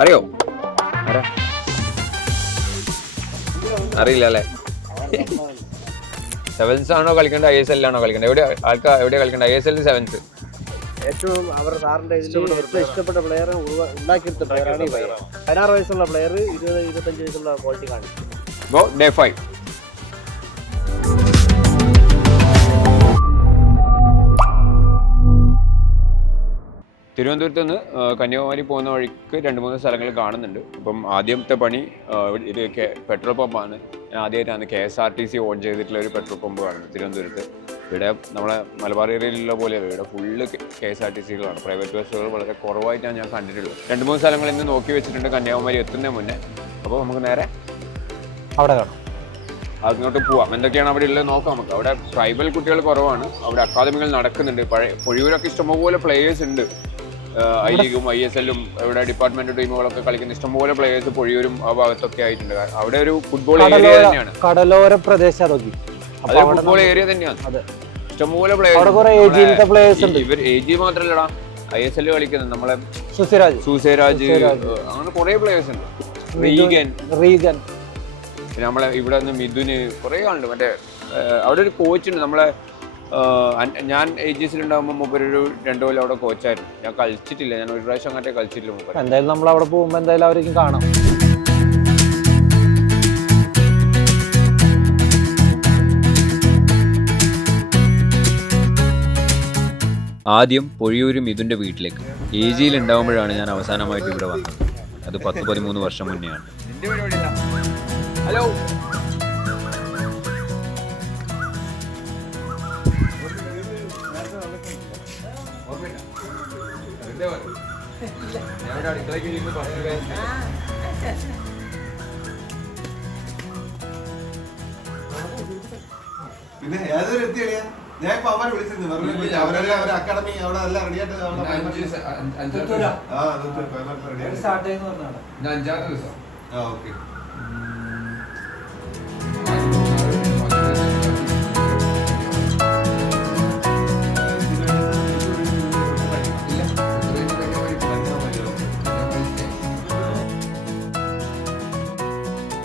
അറിയോ? അറിയില്ല അല്ലേ? സെവൻസ് ആണോ കളിക്കേണ്ടത്, ISL ആണോ കളിക്കേണ്ടത്? എവിടെയാ കളിക്കേണ്ടത്? ISL sevens. ഏറ്റവും അവരുടെ സാറിന്റെ ഏറ്റവും ഇഷ്ടപ്പെട്ട പ്ലെയർ ഉണ്ടാക്കിയെടുത്ത പ്ലെയറാണ് 16 വയസ്സുള്ള പ്ലെയർ 20-25 വയസ്സുള്ള ക്വാളിറ്റി കാണിച്ചു. Day 5. തിരുവനന്തപുരത്ത് നിന്ന് കന്യാകുമാരി പോകുന്ന വഴിക്ക് 2-3 സ്ഥലങ്ങൾ കാണുന്നുണ്ട്. അപ്പം ആദ്യത്തെ പണി ഇത് പെട്രോൾ പമ്പാണ്. ഞാൻ ആദ്യമായിട്ടാണ് KSRTC ഓൺ ചെയ്തിട്ടുള്ള ഒരു പെട്രോൾ പമ്പ് കാണുന്നത് തിരുവനന്തപുരത്ത്. ഇവിടെ നമ്മളെ മലബാർ ഏരിയയിലുള്ള പോലെയല്ല, ഇവിടെ ഫുള്ള് KSRTCകളാണ്. പ്രൈവറ്റ് ബസ്സുകൾ വളരെ കുറവായിട്ടാണ് ഞാൻ കണ്ടിട്ടുള്ളത്. 2-3 സ്ഥലങ്ങൾ ഇന്ന് നോക്കി വെച്ചിട്ടുണ്ട് കന്യാകുമാരി എത്തുന്നതിന് മുന്നേ. അപ്പോൾ നമുക്ക് നേരെ അവിടെ കാണാം, അങ്ങോട്ട് പോവാം. എന്തൊക്കെയാണ് അവിടെ ഉള്ളത് നോക്കാം നമുക്ക്. അവിടെ ട്രൈബൽ കുട്ടികൾ കുറവാണ്, അവിടെ അക്കാദമികൾ നടക്കുന്നുണ്ട്. പൊഴിയൂരൊക്കെ ഇഷ്ടംപോലെ പ്ലേയേഴ്സ് ഉണ്ട്. I ലീഗും ISL-ഉം ഇവിടെ ഡിപ്പാർട്ട്മെന്റ് ടീമുകളൊക്കെ കളിക്കുന്ന ഇഷ്ടംപോലെ പ്ലേയേഴ്സ് പൊഴിയൂരും ആ ഭാഗത്തൊക്കെ ആയിട്ടുണ്ട്. അവിടെ ഒരു ഫുട്ബോൾ ഏരിയ തന്നെയാണ്, കടലോര പ്രദേശം. അതൊരു ഫുട്ബോൾ ഏരിയ തന്നെയാണ്. ഇഷ്ടംപോലെ പ്ലേയേഴ്സ്. ഇവർ AG മാത്രല്ലടാ, ISL കളിക്കുന്നത് നമ്മളെ സുസേരാജ്, അങ്ങനെ കുറെ പ്ലേയേഴ്സ് ഉണ്ട്. റീഗൻ, പിന്നെ നമ്മളെ ഇവിടെ നിന്ന് മിഥുന്, കുറെ ആളുണ്ട്. മറ്റേ അവിടെ ഒരു കോച്ച് ഉണ്ട്. നമ്മളെ ഞാൻ AGS-ലുണ്ടാകുമ്പോൾ മൂപ്പരൊരു 2 കൊല്ലം അവിടെ കോച്ചായിരുന്നു. ഞാൻ കളിച്ചിട്ടില്ല, ഞാൻ ഒരു പ്രാവശ്യം അങ്ങോട്ടേ കളിച്ചിട്ടില്ല മൂപ്പര്. എന്തായാലും നമ്മൾ അവിടെ പോകുമ്പോൾ എന്തായാലും അവർക്ക് കാണാം. ആദ്യം പൊഴിയൂരും മിഥുൻ്റെ വീട്ടിലേക്ക്. AG-യിൽ ഉണ്ടാകുമ്പോഴാണ് ഞാൻ അവസാനമായിട്ട് ഇവിടെ വന്നത്. അത് 10-13 വർഷം മുന്നെയാണ്. ഹലോ, പിന്നെ ഏതൊരു എത്തിയടിയാ? ഞാൻ ഇപ്പൊ അവരെ വിളിച്ചിരുന്നു, അവരെല്ലാം അവരെ അക്കാഡമി അവിടെ എല്ലാം റെഡിയായിട്ട് ഓക്കെ.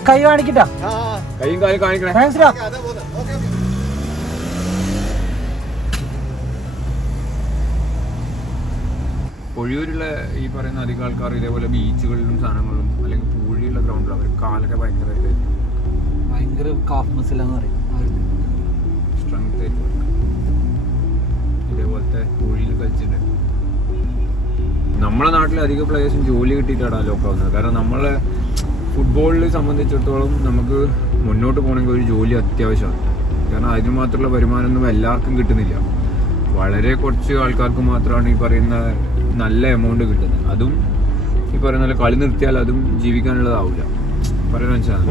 കൈ കാണിക്കട്ടാ, കൈയും കാലും കാണിക്കണേ. പൊഴിയൂരുള്ള ഈ പറയുന്ന അധികം ആൾക്കാർ ഇതേപോലെ ബീച്ചുകളിലും സാധനങ്ങളിലും അല്ലെങ്കിൽ പൂഴിയുള്ള ഗ്രൗണ്ടിലും അവർ കാലൊക്കെ ഭയങ്കര കാഫ് മസിലാന്ന് പറയും, സ്ട്രെങ്ത് ആയിട്ട് ഇതേപോലത്തെ പൂഴിയിൽ കളിച്ചിട്ടുണ്ട്. നമ്മളെ നാട്ടിലെ അധിക പ്ലേയേഴ്സും ജോലി കിട്ടിയിട്ടാണ് ലോക്കാവുന്നത്. കാരണം നമ്മളെ ഫുട്ബോളിൽ സംബന്ധിച്ചിടത്തോളം നമുക്ക് മുന്നോട്ട് പോകണമെങ്കിൽ ഒരു ജോലി അത്യാവശ്യമാണ്. കാരണം അതിന് മാത്രമുള്ള വരുമാനമൊന്നും എല്ലാവർക്കും കിട്ടുന്നില്ല. വളരെ കുറച്ച് ആൾക്കാർക്ക് മാത്രമാണ് ഈ പറയുന്ന നല്ല എമൗണ്ട് കിട്ടുന്നത്. അതും ഈ പറയുന്ന പോലെ കളി നിർത്തിയാൽ അതും ജീവിക്കാനുള്ളതാവില്ല. പറയാൻ മനസ്സിലാണ്,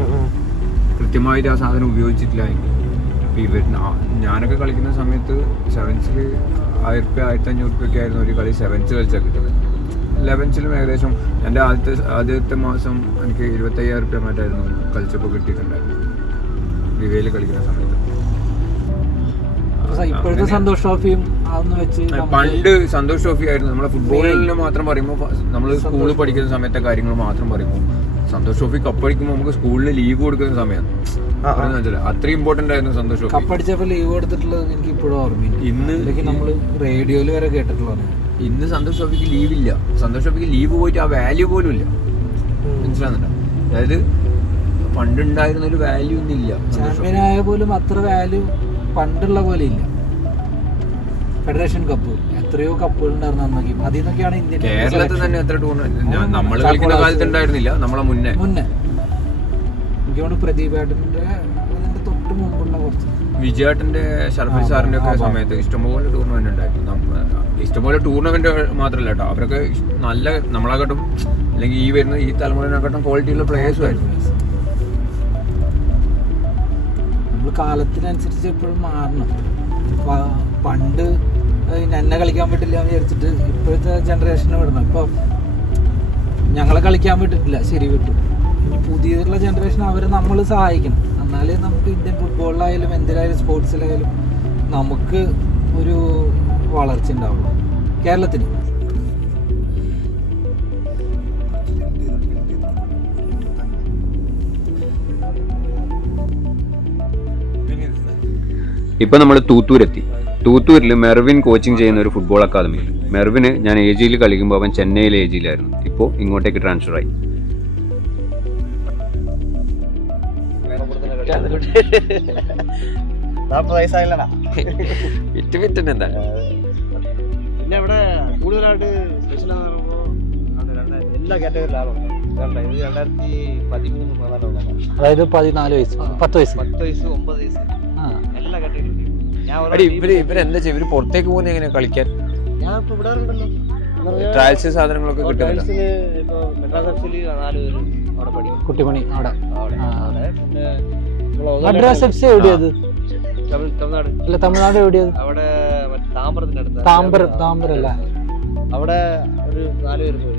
കൃത്യമായിട്ട് ആ സാധനം ഉപയോഗിച്ചിട്ടില്ല എങ്കിൽ. ഞാനൊക്കെ കളിക്കുന്ന സമയത്ത് സെവൻസിൽ 1000 രൂപ 1500 രൂപയൊക്കെ ആയിരുന്നു ഒരു കളി സെവൻസ് കളിച്ചാൽ കിട്ടുന്നത്. 11ലും ഏകദേശം എൻ്റെ ആദ്യത്തെ മാസം എനിക്ക് 25,000 രൂപ മറ്റായിരുന്നു കളിച്ചപ്പോൾ കിട്ടിയിട്ടുണ്ടായിരുന്നു വിവയിൽ കളിക്കുന്ന സമയത്ത്. ഇപ്പോഴത്തെ സന്തോഷ് ട്രോഫിയും പണ്ട് സന്തോഷ് ട്രോഫി ആയിരുന്നു. നമ്മളെ ഫുട്ബോളിൽ മാത്രം പറയുമ്പോൾ, നമ്മൾ സ്കൂളിൽ പഠിക്കുന്ന സമയത്തെ കാര്യങ്ങൾ മാത്രം പറയുമ്പോൾ, സന്തോഷ് ട്രോഫി കപ്പടിക്കുമ്പോൾ നമുക്ക് സ്കൂളിൽ ലീവ് കൊടുക്കുന്ന സമയമാണ്. അത്രയും ഇമ്പോർട്ടന്റ് ആയിരുന്നു സന്തോഷ് ട്രോഫി. കപ്പടിച്ചപ്പോൾ ലീവ് കൊടുത്തിട്ടുള്ളത് എനിക്ക് ഇപ്പോഴും ഓർമ്മയില്ല. ഇന്ന് നമ്മൾ റേഡിയോയിൽ വരെ കേട്ടിട്ടുള്ളതാണ്. ഇന്ന് സന്തോഷ് ട്രോഫിക്ക് ലീവില്ല. സന്തോഷ് ട്രോഫിക്ക് ലീവ് പോയിട്ട് ആ വാല്യൂ പോലും ഇല്ല. മനസ്സിലാകുന്നുണ്ടോ? അതായത് പണ്ടുണ്ടായിരുന്ന ഒരു വാല്യൂ ഒന്നും ഇല്ല. ചാമ്പ്യനായ പോലും അത്ര വാല്യൂ പണ്ടുള്ള പോലെ ഇല്ല. ഫെഡറേഷൻ കപ്പ് എത്രയോ കപ്പുകൾ ഉണ്ടായിരുന്നു. അതിൽ നിന്നൊക്കെയാണ് ഇന്ത്യൻ കേരളത്തിൽ തന്നെ എത്ര ടൂർണമെന്റ് നമ്മൾ കളിക്കുന്ന കാലത്ത് ഉണ്ടായിരുന്നില്ല. നമ്മളെ മുന്നേ എനിക്കോട് പ്രദീപേട്ടന്റെ തൊട്ട് മുമ്പുള്ള കുറച്ച് വിജയേട്ടന്റെ ഷർഫി സാറിന്റെ ഒക്കെ സമയത്ത് ഇഷ്ടംപോലെ ടൂർണമെന്റ് ഉണ്ടായിരുന്നു. ഇഷ്ടംപോലെ ടൂർണമെന്റ് മാത്രമല്ല കേട്ടോ, അവരൊക്കെ നല്ല നമ്മളെക്കാട്ടും അല്ലെങ്കിൽ ഈ തലമുറയെക്കാട്ടും ക്വാളിറ്റിയുള്ള പ്ലേയേഴ്സും ആയിരുന്നു. നമ്മൾ കാലത്തിനനുസരിച്ച് എപ്പോഴും മാറണം. പണ്ട് എന്നെ കളിക്കാൻ പറ്റില്ല എന്ന് വിചാരിച്ചിട്ട് ഇപ്പോഴത്തെ ജനറേഷനെ വിടണം. ഇപ്പോൾ ഞങ്ങളെ കളിക്കാൻ പറ്റിട്ടില്ല, ശരി വിട്ടു. ഇനി പുതിയതുള്ള ജനറേഷൻ അവരെ നമ്മൾ സഹായിക്കണം. എന്നാലേ നമുക്ക് ഇന്ത്യൻ ഫുട്ബോളിലായാലും എന്തിലായാലും സ്പോർട്സിലായാലും നമുക്ക് ഒരു വളർച്ച ഉണ്ടാവുള്ളൂ കേരളത്തിന്. ഇപ്പോൾ നമ്മൾ തൂത്തൂരെത്തി. തൂത്തൂരിൽ മെർവിൻ കോച്ചിങ് ചെയ്യുന്ന ഒരു ഫുട്ബോൾ അക്കാദമിയിൽ. മെർവിന് ഞാൻ എ ജിയിൽ കളിക്കുമ്പോൾ അവൻ ചെന്നൈയിലെ എ ജിയിലായിരുന്നു. ഇപ്പോൾ ഇങ്ങോട്ടേക്ക് ട്രാൻസ്ഫർ ആയി. പിന്നെ ഇവിടെ കൂടുതലായിട്ട് സ്പെഷ്യൽ എല്ലാ കാറ്റഗറിയിലാണ്. ഇത് 2013-14 അതായത് 14 വയസ്സ് 10 വയസ്സ് 10 വയസ്സ് 9 വയസ്സ് എല്ലാ കാറ്റഗറിയിലും. ഇവരെന്താ ചെയ്യുക? ഇവര് പുറത്തേക്ക് പോകുന്ന എങ്ങനെ കളിക്കാൻ? ഞാൻ ഇപ്പൊ ഇവിടെ ഉണ്ടല്ലോ ട്രയൽസ് സാധനങ്ങളൊക്കെ കിട്ടുന്നില്ല. ഇപ്പൊ മെഡ്രാസ് എഫ്സില് 4 പേര് അവിടെ പഠിക്കും. കുട്ടിമണി അവിടെ. പിന്നെ മദ്രാസ് എഫ് സി എവിടെയത്? തമിഴ്നാട് അല്ല, തമിഴ്നാട് എവിടെയത്? അവിടെ താമ്പരത്തിനടുത്ത്. താമ്പരം അല്ല, അവിടെ ഒരു 4 പേര് പോയി.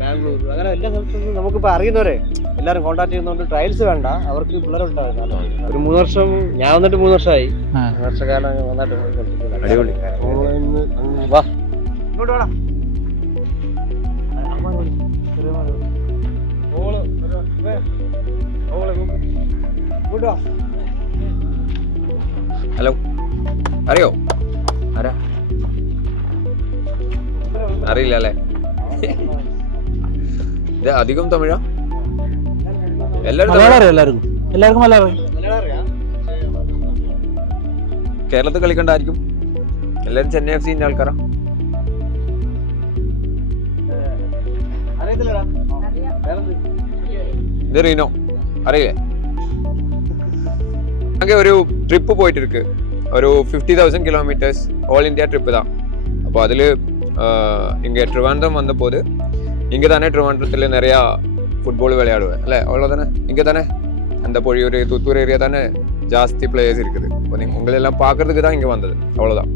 ബാംഗ്ലൂർ, അങ്ങനെ എല്ലാ സ്ഥലത്തും നമുക്കിപ്പോൾ അറിയുന്നവരെ എല്ലാവരും കോൺടാക്ട് ചെയ്യുന്നതുകൊണ്ട് ട്രയൽസ് വേണ്ട, അവർക്ക് പിള്ളേരുണ്ടായിരുന്നു. ഒരു 3 വർഷം, ഞാൻ വന്നിട്ട് 3 വർഷമായി. 3 വർഷക്കാലം വന്നിട്ട് വാ ഇങ്ങോട്ട് വേണം. ഹലോ, അറിയോ? ആരാ? അറിയില്ല അല്ലേ? ഇത് അധികം തമിഴാ? എല്ലാവരും എല്ലാവർക്കും മലയാളം. കേരളത്തിൽ കളിക്കണ്ടായിരിക്കും. എല്ലാവരും ചെന്നൈ എഫ് സിന്റെ ആൾക്കാരാ. ഇത് റീനോ, അറിയില്ലേ? ഒരു ട്രിപ്പ് പോയിട്ടിருக்கு. ഒരു 50,000 കിലോമീറ്റേഴ്സ് ഓൾ ഇന്ത്യ ட்ரிப்பு தான். அப்போ அதில் இங்கே ட்ரிவாண்டம் வந்தபோது இங்கே தானே ட்ரிவாண்டத்தில் நிறையா ஃபுட்பால் விளையாடுவேன் இல்லை? அவ்வளோதானே? இங்கே தானே அந்த பொழியூர் தூத்தூர் ஏரியா தானே ஜாஸ்தி பிளேயர்ஸ் இருக்குது. இப்போ உங்களெல்லாம் பார்க்கறதுக்கு தான் இங்கே വന്നത്. அவ்வளோதான்.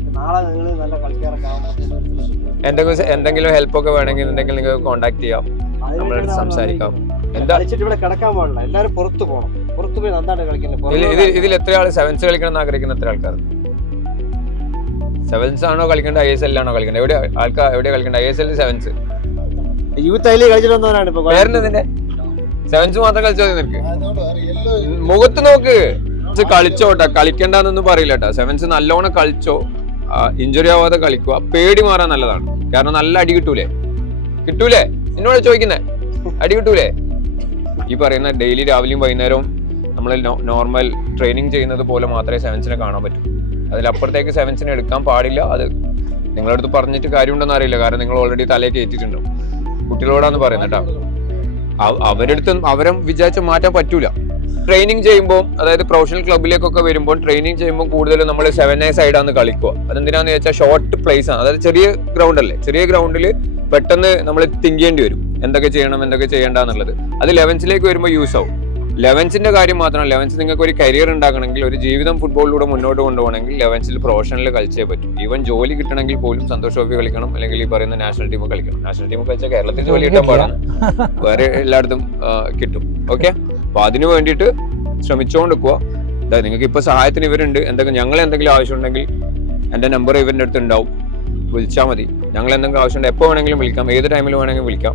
എന്തെങ്കിലും ഹെൽപ്പൊക്കെ വേണമെങ്കിൽ നിങ്ങൾ കോൺടാക്ട് ചെയ്യാം, നമ്മളടുത്ത് സംസാരിക്കാം. എന്താ ഇവിടെ കിടക്കാൻ പാടില്ല, എല്ലാവരും പുറത്ത് പോകണം. പുറത്ത് പോയി നന്നായിട്ട് കളിക്കുന്നത്. ഇതിൽ എത്ര ആൾ സെവൻസ് കളിക്കണം എന്ന് ആഗ്രഹിക്കുന്ന എത്ര ആൾക്കാർ? സെവൻസ് ആണോ കളിക്കേണ്ടത്, ISL ആണോ കളിക്കേണ്ടത്? എവിടെയാ കളിക്കേണ്ടത്? ISL സെവൻസ് യൂത്ത് അതിൽ കളിച്ചിട്ട് വന്നവരാണ് ഇപ്പൊ. പേരെന്തിന്റെ സെവൻസ് മാത്രം കളിച്ചോ? നിനക്ക് മുഖത്ത് നോക്ക്. കളിച്ചോട്ടെ, കളിക്കണ്ടെന്നൊന്നും പറയില്ല കേട്ടോ. സെവൻസ് നല്ലോണം കളിച്ചോ, ഇഞ്ചുറി ആവാതെ കളിക്കുക. പേടി മാറാൻ നല്ലതാണ്. കാരണം നല്ല അടി കിട്ടൂലേ? എന്നോട് ചോദിക്കുന്നേ, അടി കിട്ടൂലേ? ഈ പറയുന്ന ഡെയിലി രാവിലെയും വൈകുന്നേരവും നമ്മൾ നോർമൽ ട്രെയിനിങ് ചെയ്യുന്നത് പോലെ മാത്രമേ സെവൻസിനെ കാണാൻ പറ്റൂ. അതിലപ്പുറത്തേക്ക് സെവൻസിനെ എടുക്കാൻ പാടില്ല. അത് നിങ്ങളടുത്ത് പറഞ്ഞിട്ട് കാര്യമുണ്ടെന്ന് അറിയില്ല, കാരണം നിങ്ങൾ ഓൾറെഡി തലയിൽ കയറ്റിയിട്ടുണ്ടാവും. കുട്ടികളോടാന്ന് പറയുന്നത് കേട്ടോ. അവരെടുത്ത് അവരെ വിചാരിച്ച് മാറ്റാൻ പറ്റൂല. ട്രെയിനിങ് ചെയ്യുമ്പോൾ, അതായത് പ്രൊഫഷണൽ ക്ലബിലേക്കൊക്കെ വരുമ്പോൾ ട്രെയിനിങ് ചെയ്യുമ്പോൾ കൂടുതലും നമ്മൾ 7A സൈഡാണ് കളിക്കുക. അതെന്തിനാന്ന് ചോദിച്ചാൽ ഷോർട്ട് പ്ലേസ് ആണ്. അതായത് ചെറിയ ഗ്രൗണ്ട് അല്ലേ? ചെറിയ ഗ്രൗണ്ടിൽ പെട്ടെന്ന് നമ്മൾ തിങ്ക് ചെയ്യേണ്ടി വരും, എന്തൊക്കെ ചെയ്യണം എന്തൊക്കെ ചെയ്യേണ്ടെന്നുള്ളത്. അത് 11സിലേക്ക് വരുമ്പോൾ യൂസ് ആവും. 11സിന്റെ കാര്യം മാത്രമല്ല, 11 നിങ്ങൾക്ക് ഒരു കരിയർ ഉണ്ടാക്കണമെങ്കിൽ, ഒരു ജീവിതം ഫുട്ബോളിലൂടെ മുന്നോട്ട് കൊണ്ടുപോകണമെങ്കിൽ 11സിൽ പ്രൊഫഷണൽ കളിച്ചേ പറ്റും. ഈവൻ ജോലി കിട്ടണമെങ്കിൽ പോലും സന്തോഷ് ട്രോഫി കളിക്കണം, അല്ലെങ്കിൽ ഈ പറയുന്ന നാഷണൽ ടീം കളിക്കണം. നാഷണൽ ടീം കളിച്ചാൽ കേരളത്തിൽ ജോലി കിട്ടാൻ പാടാണ്, വേറെ എല്ലായിടത്തും കിട്ടും. ഓക്കെ, അപ്പൊ അതിനു വേണ്ടിയിട്ട് ശ്രമിച്ചുകൊണ്ട് പോവാ. അതായത് നിങ്ങൾക്ക് ഇപ്പൊ സഹായത്തിന് ഇവരുണ്ട്. ഞങ്ങൾ എന്തെങ്കിലും ആവശ്യമുണ്ടെങ്കിൽ എൻ്റെ നമ്പർ ഇവരുടെ അടുത്ത് ഉണ്ടാവും, വിളിച്ചാൽ മതി. ഞങ്ങൾ എന്തെങ്കിലും ആവശ്യമുണ്ട് എപ്പോൾ വേണമെങ്കിലും വിളിക്കാം, ഏത് ടൈമിൽ വേണമെങ്കിലും വിളിക്കാം.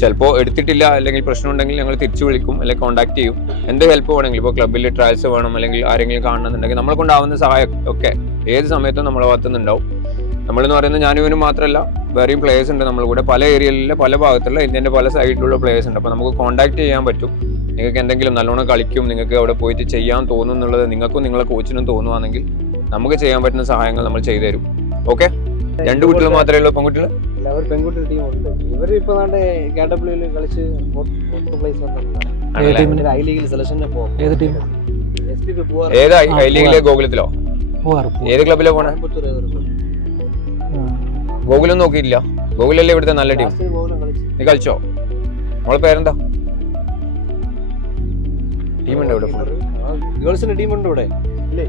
ചിലപ്പോൾ എടുത്തിട്ടില്ല അല്ലെങ്കിൽ പ്രശ്നം ഉണ്ടെങ്കിൽ ഞങ്ങൾ തിരിച്ചു വിളിക്കും, അല്ലെങ്കിൽ കോൺടാക്ട് ചെയ്യും. എന്ത് ഹെൽപ്പ് വേണമെങ്കിലും, ഇപ്പോൾ ക്ലബ്ബിൽ ട്രയൽസ് വേണം, അല്ലെങ്കിൽ ആരെങ്കിലും കാണണമെന്നുണ്ടെങ്കിൽ നമ്മളെ കൊണ്ടാവുന്ന സഹായം ഒക്കെ ഏത് സമയത്തും നമ്മളെ ഭാഗത്തുനിന്ന് ഉണ്ടാവും. നമ്മളെന്ന് പറയുന്നത് ഞാനും ഇവനും മാത്രമല്ല, വേറെയും പ്ലേയേഴ്സ് ഉണ്ട് നമ്മുടെ കൂടെ. പല ഏരിയയിലെ പല ഭാഗത്തുള്ള ഇന്ത്യൻ്റെ പല സൈഡിലുള്ള പ്ലേയേഴ്സ് ഉണ്ട്. അപ്പോൾ നമുക്ക് കോൺടാക്ട് ചെയ്യാൻ പറ്റും. നിങ്ങൾക്ക് എന്തെങ്കിലും നല്ലോണം കളിക്കും, നിങ്ങൾക്ക് അവിടെ പോയിട്ട് ചെയ്യാൻ തോന്നും എന്നുള്ളത് നിങ്ങൾക്കും നിങ്ങളെ കോച്ചിനും തോന്നുവാണെങ്കിൽ നമുക്ക് ചെയ്യാൻ പറ്റുന്ന സഹായങ്ങൾ നമ്മൾ ചെയ്തു തരും. ഓക്കെ, 2 കുട്ടികൾ മാത്രമേ ഉള്ളൂ, പെൺകുട്ടികൾ? ഒരു പെൺകുട്ടി ടീമുണ്ട്. ഇവർ ഇപ്പൊ KWL കളിച്ച് 4th പ്ലേസ് വന്നിട്ടുണ്ട്. ഐ ലീഗിൽ സെലക്ഷന് പോകും. ഏത് ടീം? ഏത് ഐ ലീഗിലെ? ഗോകുലത്തിലോ? ഏത് ക്ലബിലോ പോണേ? ഗോകുലം നോക്കിയില്ല? ഗോകുലല്ലേ ഇവിടുത്തെ നല്ല ടീം. നീ കളിച്ചോ? നമ്മളെ പേരെന്താ? ടീമുണ്ട് ഇവിടെ? ഗേൾസിന്റെ ടീമുണ്ട് ഇവിടെ ഇല്ലേ?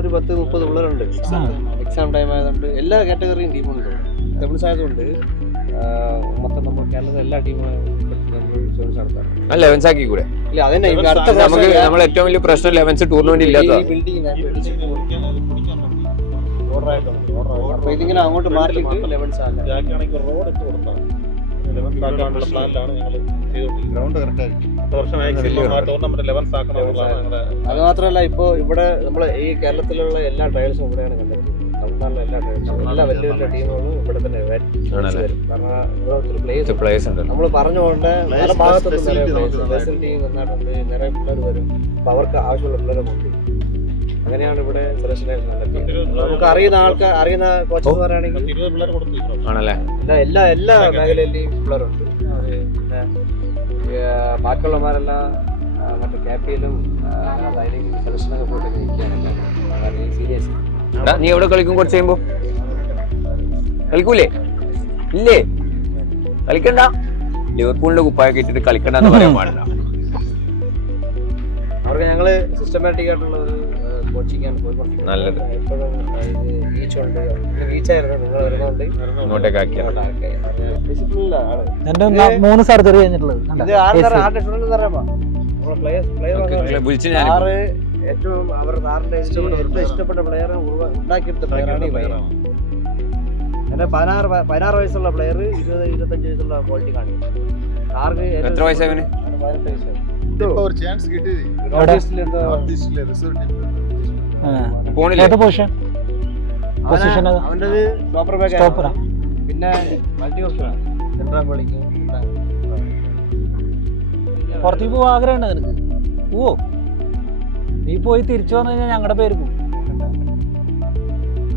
ഒരു 10-30 പിള്ളേരുണ്ട്. എക്സാം ടൈം ആയതുകൊണ്ട് എല്ലാ കാറ്റഗറിയും ടീമുണ്ട്. ഡബിൾസ് ആയതുകൊണ്ട് മൊത്തം നമ്മൾ കേരളത്തിലെ എല്ലാ ടീമും നടത്താം. 11s ആക്കി കൂടെ? ഇല്ല, അതന്നെ നമ്മൾ ഏറ്റവും വലിയ പ്രശ്നം 11s ടൂർണമെന്റ് ഇല്ലാത്ത. ഇതിങ്ങനെ അങ്ങോട്ട് മാറിയിട്ട് 11s പ്ലാനിലാണ് ഞങ്ങൾ ചെയ്തുകൊണ്ടിരിക്കുന്നത്. ഗ്രൗണ്ട് കറക്റ്റ് ആയി അടുത്ത വർഷം മാക്സിമം ആ ടൂർണമെന്റ് 11th ആക്കണം എന്നുള്ളതാണ് ഞങ്ങളുടെ. അത് മാത്രമല്ല ഇപ്പോൾ ഇവിടെ നമ്മളെ ഈ കേരളത്തിലുള്ള എല്ലാ ട്രയൽസും ഇവിടെയാണ് കണ്ടക്ട് ചെയ്യുന്നത്. തമിഴ്നാട്ടിലെ എല്ലാ ട്രയൽസും എല്ലാ വലിയ വലിയ ടീമുകളും ഇവിടെ തന്നെ വരും. കാരണം ഇവിടെ ഒത്തിരി പ്ലേസ് ഉണ്ട്. നമ്മൾ പറഞ്ഞുകൊണ്ട് പല ഭാഗത്തുനിന്ന് നിറയെ ഫെസിലിറ്റി നന്നായിട്ടുണ്ട്, നിറയെ പിള്ളേർ വരും. അപ്പോൾ അവർക്ക് ആവശ്യമുള്ള പിള്ളേരെ കൊണ്ടു. അങ്ങനെയാണ് ഇവിടെ സെലക്ഷൻ നമുക്ക് അറിയുന്ന കോച്ചസ് പറയുകയാണെങ്കിൽ 20 പിള്ളേർ കൊടുത്തു ഇപ്രാവശ്യം. ആണല്ലേ? എല്ലാ മേഖലയിലെയും പിള്ളേരുണ്ട്. പിന്നെ ബാക്കിയുള്ളമാരെല്ലാം മറ്റേ ക്യാപ്പിയിലും സെലക്ഷനൊക്കെ പോയിട്ട് നിൽക്കുകയാണ് സീരിയസ്. നീ എവിടെ കളിക്കും? കുറച്ച് കഴിയുമ്പോ കളിക്കൂലേ? ഇല്ലേ? കളിക്കണ്ട. ലിവർപൂളിന്റെ കുപ്പായൊക്കെ ഇട്ടിട്ട് കളിക്കണ്ടെന്ന് പറയാൻ പാടില്ല. അവർക്ക് ഞങ്ങള് സിസ്റ്റമാറ്റിക് ആയിട്ടുള്ള ഒരു കോച്ചിങ് ആണ് പോയിക്കൊണ്ടിരിക്കുന്നത്. നല്ലത്. എപ്പോഴും റീച്ചുണ്ട്. റീച്ചായിരുന്നു നിങ്ങൾ വരുന്നോണ്ട് ഇങ്ങോട്ടേക്ക് ആക്കിയാ ഡിസിപ്ലിനിലാണ്. എന്റെ 3 സർജറി കഴിഞ്ഞിട്ടുള്ളത്. ഇത് ആരുടെ സ്റ്റുഡന്റ് അറിയാമോ? നമ്മളെ പ്ലെയർ വിളിച്ച് ഞാൻ ഏറ്റവും അവരുടെ സാറിന്റെ ഏറ്റവും ഇഷ്ടപ്പെട്ട പ്ലെയർ ഉണ്ടാക്കിയെടുത്ത പ്ലെയറാണ് ഈ പ്ലെയർ. എന്നെ 16 വയസ്സുള്ള പ്ലെയർ 20-25 വയസ്സുള്ള ക്വാളിറ്റി കാണിക്കും. ആർക്ക് എത്ര വയസ്സായി? 18 വയസ്സായി. ഇപ്പൊ ഒരു ചാൻസ് കിട്ടിയത് നോർത്ത് ഈസ്റ്റിലെ നോർത്ത് ഈസ്റ്റിലെ റിസർച്ച് പോണില്ലേ? അവന്റെ സ്റ്റോപ്പർ ബാക്ക്, പിന്നെ മൾട്ടി ഓപ്ഷനാണ്. സെൻട്രാ കളിക്കും. പുറത്തേക്ക് പോകാൻ ആഗ്രഹമുണ്ട് നിനക്ക്? പോവോ? നീ പോയി തിരിച്ചു വന്നു കഴിഞ്ഞാൽ ഞങ്ങളുടെ പേര് പോകും.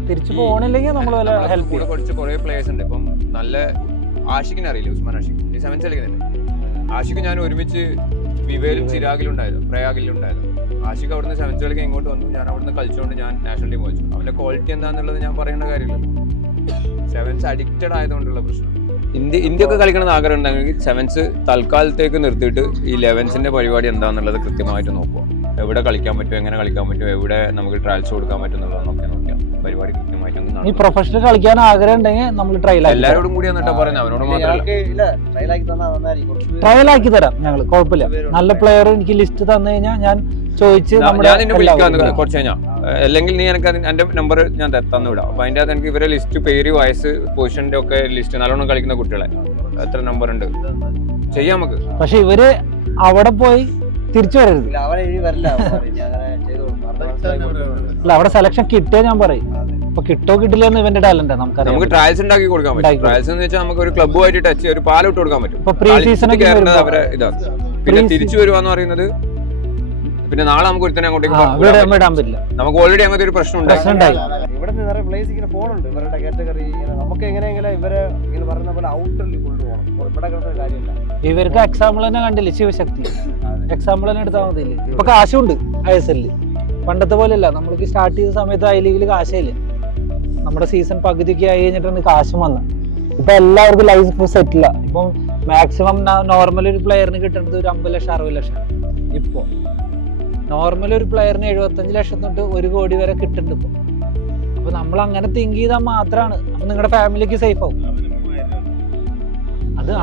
തിരിച്ചു പോകണില്ലെങ്കിൽ നമ്മൾ വല്ല ഹെൽപ്പ് കൂടെ പഠിച്ച കുറെ പ്ലേയേഴ്സ് ഉണ്ട്. ഇപ്പം നല്ല ആഷിഖിനെ അറിയില്ല, ഉസ്മാൻ ആഷിഖ് ഈ 7th കളിക്കുന്നുണ്ട്. ആഷിഖ് ഞാൻ ഒരുമിച്ച് വിവേലും ചിരാഗിലുണ്ടായിരുന്നു, പ്രയാഗിലുണ്ടായിരുന്നു. ആഷിഖ് അവിടുന്ന് 7th കളിക്ക് ഇങ്ങോട്ട് വന്നു. ഞാൻ അവിടുന്ന് കളിച്ചുകൊണ്ട് ഞാൻ നാഷണൽ ടീം കളിച്ചു. അവന്റെ ക്വാളിറ്റി എന്താണെന്നുള്ളത് ഞാൻ പറയേണ്ട കാര്യമില്ല. 7th അഡിക്റ്റഡ് ആയതുകൊണ്ടുള്ള പ്രശ്നം. ഇന്ത്യ ഒക്കെ കളിക്കണമെന്ന് ആഗ്രഹം ഉണ്ടെങ്കിൽ 7th തൽക്കാലത്തേക്ക് നിർത്തിയിട്ട് ഈ 11th പരിപാടി എന്താണെന്നുള്ളത് കൃത്യമായിട്ട് നോക്കുക. എവിടെ കളിക്കാൻ പറ്റും, എങ്ങനെ കളിക്കാൻ പറ്റും, എവിടെ നമുക്ക് ട്രയൽസ് കൊടുക്കാൻ പറ്റും എന്നുള്ളതൊക്കെ നോക്കിയാൽ പരിപാടി കൃത്യമായിട്ട് നീ പ്രൊഫഷണൽ കളിക്കാൻ ആഗ്രഹം ഉണ്ടെങ്കിൽ നമ്മൾ ട്രയൽ എല്ലാവരോടും കൂടി എന്നിട്ടാ പറയുന്നത്, അവനോട് മാത്രമല്ല. ട്രയൽ ആക്കി തരാം ഞങ്ങൾ, കുഴപ്പമില്ല. നല്ല പ്ലെയർ എനിക്ക് ലിസ്റ്റ് തന്നു കഴിഞ്ഞാൽ ഞാൻ ചോദിച്ച് ഞാൻ നിന്നെ വിളിക്കാന്ന് കുറച്ച് കഴിഞ്ഞാൽ, അല്ലെങ്കിൽ നീ എനിക്ക് എന്റെ നമ്പർ ഞാൻ തന്നു വിടാം. അപ്പൊ അതിന്റെ അകത്ത് എനിക്ക് ഇവരെ ലിസ്റ്റ്, പേര്, വയസ്സ്, പൊസിഷന്റെ ഒക്കെ ലിസ്റ്റ്, നല്ലോണം കളിക്കുന്ന കുട്ടികളെ എത്ര നമ്പർ ഉണ്ട് ചെയ്യാം നമുക്ക്. പക്ഷെ ഇവര് അവിടെ പോയി തിരിച്ചു വരരുത്. അല്ല, അവിടെ സെലക്ഷൻ കിട്ടിയാ ഞാൻ പറയും. അപ്പൊ കിട്ടോ കിട്ടില്ല എന്ന് ഇവന്റെ ടാലന്റ് നമുക്കറിയാം. നമുക്ക് ട്രയൽസ് ഉണ്ടാക്കി കൊടുക്കാൻ പറ്റും. ട്രയൽസ് എന്ന് വെച്ചാൽ നമുക്ക് ഒരു ക്ലബ്ബുമായിട്ട് ടച്ച്, ഒരു പാലം ഇട്ട് കൊടുക്കാൻ പറ്റും. ഇപ്പൊ പ്രീ സീസൺ അവരെ ഇതാണ്. പിന്നെ തിരിച്ചു വരുവാന്ന് പറയുന്നത്, പിന്നെ നാളെ നമുക്ക് ഒരുത്തനെ അങ്ങോട്ടേക്ക് വിടാൻ പറ്റില്ല. നമുക്ക് ഓൾറെഡി അങ്ങനത്തെ ഒരു പ്രശ്നം ഉണ്ടായി. ഇവിടെ നിന്ന് നിറയെ പ്ലേസ് ഇങ്ങനെ പോകുന്നുണ്ട് ഇവരുടെ കാറ്റഗറി. നമുക്ക് എങ്ങനെയെങ്കിലും ഇവരെ ഇങ്ങനെ പറയുന്ന പോലെ ഔട്ടറിൽ കൊണ്ടുപോകണം. ഇവിടെ കിടന്ന കാര്യമില്ല. ഇവർക്ക് എക്സാമ്പിൾ തന്നെ കണ്ടില്ലേ, ശിവശക്തി എക്സാമ്പിൾ തന്നെ എടുത്താൽ മതിയില്ലേ. ഇപ്പൊ കാശുണ്ട് ISL. പണ്ടത്തെ പോലെയല്ല. നമ്മൾക്ക് സ്റ്റാർട്ട് ചെയ്ത സമയത്ത് I ലീഗിൽ കാശയില്ല. നമ്മുടെ സീസൺ പകുതിയൊക്കെ ആയി കഴിഞ്ഞിട്ടാണ് കാശും വന്നത്. ഇപ്പൊ എല്ലാവർക്കും ലൈഫ് സെറ്റില്ല. ഇപ്പം മാക്സിമം നോർമൽ ഒരു പ്ലെയറിന് കിട്ടുന്നത് ഒരു 50 ലക്ഷം 60 ലക്ഷം. ഇപ്പൊ നോർമൽ ഒരു പ്ലെയറിന് 75 ലക്ഷം തൊട്ട് 1 കോടി വരെ കിട്ടുന്നുണ്ട് ഇപ്പൊ. അപ്പൊ നമ്മൾ അങ്ങനെ തിങ്ക് ചെയ്താൽ മാത്രമാണ് അപ്പൊ നിങ്ങളുടെ ഫാമിലിക്ക് സേഫ് ആവും.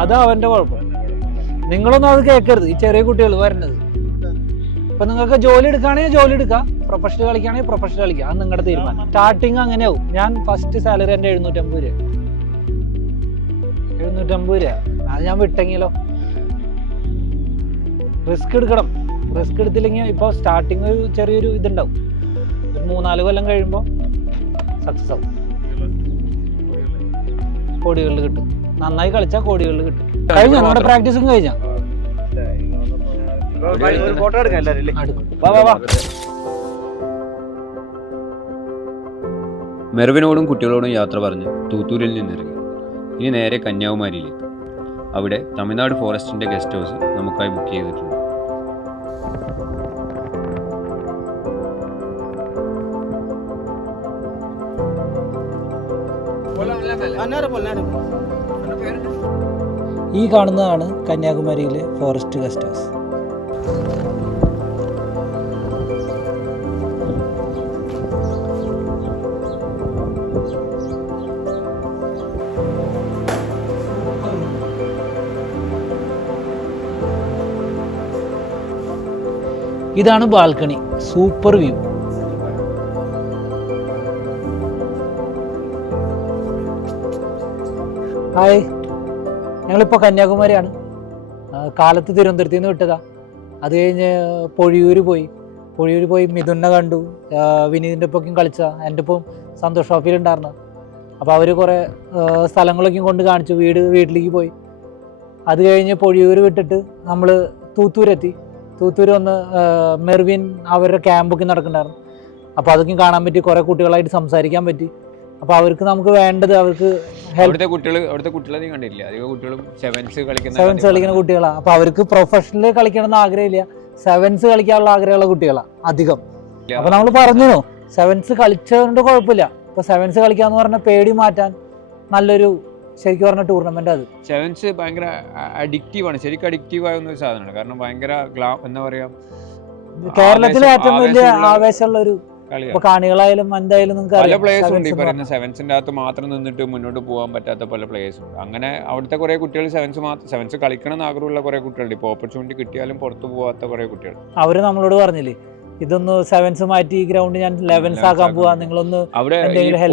അത് അവന്റെ കുഴപ്പം. നിങ്ങളൊന്നും അത് കേൾക്കരുത്. ഈ ചെറിയ കുട്ടികൾ വരേണ്ടത്. ഇപ്പൊ നിങ്ങൾക്ക് ജോലി എടുക്കുകയാണെങ്കിൽ ജോലി എടുക്കാം, പ്രൊഫഷണൽ കളിക്കുകയാണെങ്കിൽ പ്രൊഫഷണൽ കളിക്കുക. അത് നിങ്ങളുടെ തീരുമാനം. സ്റ്റാർട്ടിങ് അങ്ങനെയാവും. ഞാൻ ഫസ്റ്റ് സാലറി എന്റെ 750 രൂപ. 750 രൂപ അത് ഞാൻ വിട്ടെങ്കിലോ. റിസ്ക് എടുക്കണം. റിസ്ക് എടുത്തില്ലെങ്കിൽ ഇപ്പൊ സ്റ്റാർട്ടിങ് ഒരു ചെറിയൊരു ഇതുണ്ടാവും. ഒരു 3-4 കൊല്ലം കഴിയുമ്പോൾ സക്സസ് ആവും. കോടികളിൽ കിട്ടും. നന്നായി കളിച്ചാൽ കോടികളിൽ കിട്ടും. കഴിഞ്ഞ നമ്മുടെ പ്രാക്ടീസും കഴിഞ്ഞാ ഫോട്ടോ എടുക്കാം എല്ലാവരും. മെർവിനോടും കുട്ടികളോടും യാത്ര പറഞ്ഞ് തൂത്തൂരിൽ നിന്നിറങ്ങി. ഇനി നേരെ കന്യാകുമാരിയിലേക്ക്. അവിടെ തമിഴ്നാട് ഫോറസ്റ്റിന്റെ ഗസ്റ്റ് ഹൗസ് നമുക്കായി ബുക്ക് ചെയ്തിട്ടുണ്ട്. ഈ കാണുന്നതാണ് കന്യാകുമാരിയിലെ ഫോറസ്റ്റ് ഗസ്റ്റ് ഹൗസ്. ഇതാണ് ബാൽക്കണി. Super view. ഹായ്, ഞങ്ങളിപ്പോൾ കന്യാകുമാരിയാണ്. കാലത്ത് തിരുവനന്തപുരത്ത് നിന്ന് വിട്ടതാ. അത് കഴിഞ്ഞ് പൊഴിയൂർ പോയി മിഥുനെ കണ്ടു. വിനീതിൻ്റെ ഒപ്പം കളിച്ച എൻ്റെ ഒപ്പം സന്തോഷ് ട്രോഫിയിലുണ്ടായിരുന്നു. അപ്പോൾ അവർ കുറേ സ്ഥലങ്ങളൊക്കെ കൊണ്ട് കാണിച്ചു. വീട്ടിലേക്ക് പോയി. അത് കഴിഞ്ഞ് പൊഴിയൂർ വിട്ടിട്ട് നമ്മൾ തൂത്തൂരെത്തി. തൂത്തൂർ വന്ന് മെർവിൻ അവരുടെ ക്യാമ്പൊക്കെ നടക്കുന്നുണ്ടായിരുന്നു. അപ്പോൾ അതൊക്കെ കാണാൻ പറ്റി. കുറേ കുട്ടികളായിട്ട് സംസാരിക്കാൻ പറ്റി. അപ്പോൾ അവർക്ക് നമുക്ക് വേണ്ടത് അവർക്ക് അവിടുത്തെ കുട്ടികളെ നീ കണ്ടില്ല. അധികം കുട്ടികളും സെവൻസ് കളിക്കുന്ന കുട്ടികളാണ്. അപ്പോൾ അവർക്ക് പ്രൊഫഷണൽ കളിക്കണമെന്ന് ആഗ്രഹമില്ല, സെവൻസ് കളിക്കാനുള്ള ആഗ്രഹമുള്ള കുട്ടികളാണ് അധികം. അപ്പോൾ നമ്മൾ പറഞ്ഞു സെവൻസ് കളിച്ചതുകൊണ്ട് കുഴപ്പമില്ല. ഇപ്പോൾ സെവൻസ് കളിക്കാന്ന് പറഞ്ഞാൽ പേടി മാറ്റാൻ നല്ലൊരു ശരിക്കും പറഞ്ഞ ടൂർണമെന്റ്. അത് സെവൻസ് ഭയങ്കര അഡിക്റ്റീവാണ്. ശരിക്കും അഡിക്റ്റീവ് ആകുന്ന ഒരു സാധനമാണ്. കാരണം ഭയങ്കര എന്താ പറയാ, കേരളത്തിലെ ഏറ്റവും വലിയ ആവേശമുള്ള ഒരു കാണികളായാലും എന്തായാലും പല പ്ലേയേഴ്സും ഉണ്ട്. ഈ പറയുന്ന സെവൻസിന്റെ അകത്ത് മാത്രം നിന്നിട്ട് മുന്നോട്ട് പോകാൻ പറ്റാത്ത പല പ്ലേയേഴ്സും ഉണ്ട്. അങ്ങനെ അവിടുത്തെ കുറെ കുട്ടികൾ സെവൻസ് കളിക്കണം എന്ന് ആഗ്രഹമുള്ള കുറെ കുട്ടികളുണ്ട്. ഇപ്പോൾ ഓപ്പർച്യൂണിറ്റി കിട്ടിയാലും പുറത്തു പോകാത്ത കുറെ കുട്ടികൾ. അവര് നമ്മളോട് പറഞ്ഞില്ലേ ഇതൊന്ന് സെവൻസ് മാറ്റി ഈ ഗ്രൗണ്ട് ഞാൻ 11s ആക്കാൻ പോവാ, നിങ്ങളൊന്ന് അവിടെ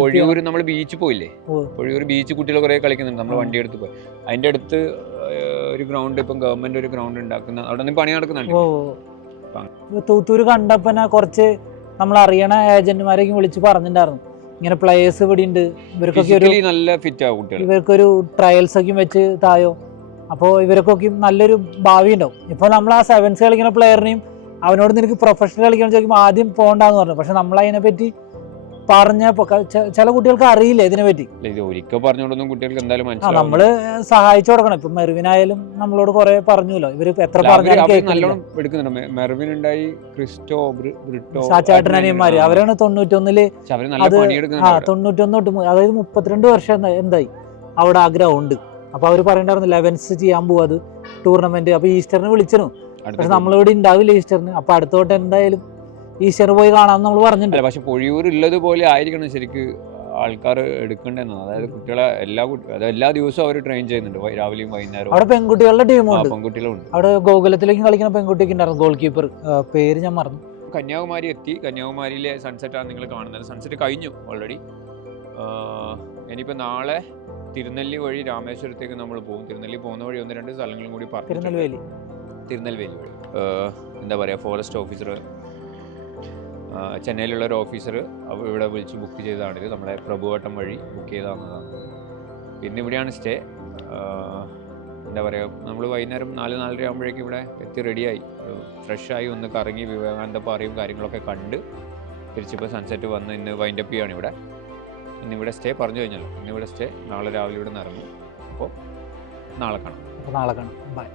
പൊഴിയൂര് നമ്മൾ ബീച്ച് പോയില്ലേ, പൊഴിയൂർ ബീച്ച് കുട്ടികൾ കുറെ കളിക്കുന്നുണ്ട്. നമ്മൾ വണ്ടി എടുത്ത് പോയി അതിന്റെ അടുത്ത് ഒരു ഗ്രൗണ്ട്, ഇപ്പം ഗവൺമെന്റ് ഒരു ഗ്രൗണ്ട് ഉണ്ടാക്കുന്ന അവിടെ നിന്ന് പണി നടക്കുന്നുണ്ട്. തൂത്തൂര് കണ്ടപ്പോ കുറച്ച് നമ്മൾ അറിയണ ഏജന്റുമാരൊക്കെ വിളിച്ച് പറഞ്ഞിട്ടുണ്ടായിരുന്നു ഇങ്ങനെ പ്ലേയേഴ്സ് ഇവിടെ ഉണ്ട്, ഇവർക്കൊക്കെ ഒരു നല്ല ഫിറ്റ് ആവും കുട്ടികൾ, ഇവർക്കൊരു ട്രയൽസ് ഒക്കെ വെച്ച് തായോ, അപ്പോൾ ഇവർക്കൊക്കെ നല്ലൊരു ഭാവി ഉണ്ടാവും. ഇപ്പോൾ നമ്മൾ ആ സെവൻസ് കളിക്കുന്ന പ്ലെയറിനെയും അവനോട് നിനക്ക് പ്രൊഫഷണൽ കളിക്കണം ചോദിക്കുമ്പോൾ ആദ്യം പോകണ്ടെന്ന് പറഞ്ഞു. പക്ഷെ നമ്മൾ അതിനെപ്പറ്റി പറഞ്ഞപ്പോൾ ചില കുട്ടികൾക്ക് അറിയില്ല ഇതിനെപ്പറ്റി. ഒരിക്കൽ പറഞ്ഞോണ്ടൊന്നും കുട്ടികൾക്ക് എന്തായാലും നമ്മള് സഹായിച്ചു കൊടുക്കണം. ഇപ്പൊ മെർവിനായാലും നമ്മളോട് കുറെ പറഞ്ഞല്ലോ, ഇവര് എത്ര നല്ലോണം എടുക്കുന്നുണ്ട്. മെർവിൻ ഉണ്ടായി, ക്രിസ്റ്റോ, ബ്രിട്ടോ, സാച്ചാട്ടനിയന്മാര് അവരാണ് 91 അത് 91 തൊട്ട് അതായത് 32 വർഷം എന്തായി അവിടെ ആഗ്രഹം ഉണ്ട്. അപ്പൊ അവര് പറയണ്ടായിരുന്നു 11s ചെയ്യാൻ പോവാ അത് ടൂർണമെന്റ്. അപ്പൊ ഈസ്റ്ററിന് വിളിച്ചിരുന്നു, പക്ഷെ നമ്മളിവിടെ ഉണ്ടാവില്ല ഈസ്റ്ററിന്. അപ്പൊ അടുത്തോട്ട് എന്തായാലും ഈസ്റ്റർ പോയി കാണാമെന്ന് നമ്മൾ പറഞ്ഞിട്ടുണ്ട്. പക്ഷെ പൊഴിയൂർ ഉള്ളതുപോലെ ആയിരിക്കണം ശരിക്ക് ആൾക്കാർ എടുക്കേണ്ടതെന്ന്. അതായത് കുട്ടികളെ എല്ലാ ദിവസവും അവർ ട്രെയിൻ ചെയ്യുന്നുണ്ട്, രാവിലെയും വൈകുന്നേരവും. അവിടെ പെൺകുട്ടികളുടെ ടീമുണ്ട്, പെൺകുട്ടികളുണ്ട്. അവിടെ ഗോകുലത്തിലേക്ക് കളിക്കുന്ന പെൺകുട്ടിയൊക്കെ ഉണ്ടായിരുന്നു, ഗോൾ കീപ്പർ, പേര് ഞാൻ മറന്നു. കന്യാകുമാരി എത്തി. കന്യാകുമാരിയിലെ സൺസെറ്റാണ് നിങ്ങൾ കാണുന്നത്. സൺസെറ്റ് കഴിഞ്ഞു ഓൾറെഡി. ഇനിയിപ്പോൾ നാളെ തിരുനെല്ലി വഴി രാമേശ്വരത്തേക്ക് നമ്മൾ പോകും. തിരുനെല്ലി പോകുന്ന വഴി 1-2 സ്ഥലങ്ങളും കൂടി പറഞ്ഞു. തിരുനെൽവേലി വഴി എന്താ പറയുക, ഫോറസ്റ്റ് ഓഫീസർ, ചെന്നൈയിലുള്ള ഒരു ഓഫീസർ ഇവിടെ വിളിച്ച് ബുക്ക് ചെയ്തതാണിത്. നമ്മളെ പ്രഭുവട്ടം വഴി ബുക്ക് ചെയ്താണെന്നതാണ്. പിന്നെ ഇവിടെയാണ് സ്റ്റേ. എന്താ പറയുക, നമ്മൾ വൈകുന്നേരം 4-4:30 ആകുമ്പോഴേക്കും ഇവിടെ എത്തി റെഡിയായി ഫ്രഷായി ഒന്ന് കറങ്ങി വിവേകാനന്ദ പാറയും കാര്യങ്ങളൊക്കെ കണ്ട് തിരിച്ചിപ്പോൾ സൺസെറ്റ് വന്ന് ഇന്ന് വൈൻഡപ്പ് ചെയ്യാണ് ഇവിടെ. ഇന്നിവിടെ സ്റ്റേ പറഞ്ഞു കഴിഞ്ഞല്ലോ. ഇന്നിവിടെ സ്റ്റേ, നാളെ രാവിലെ ഇവിടെ നിന്ന് ഇറങ്ങും. അപ്പോൾ നാളെ കാണാം. ബൈ.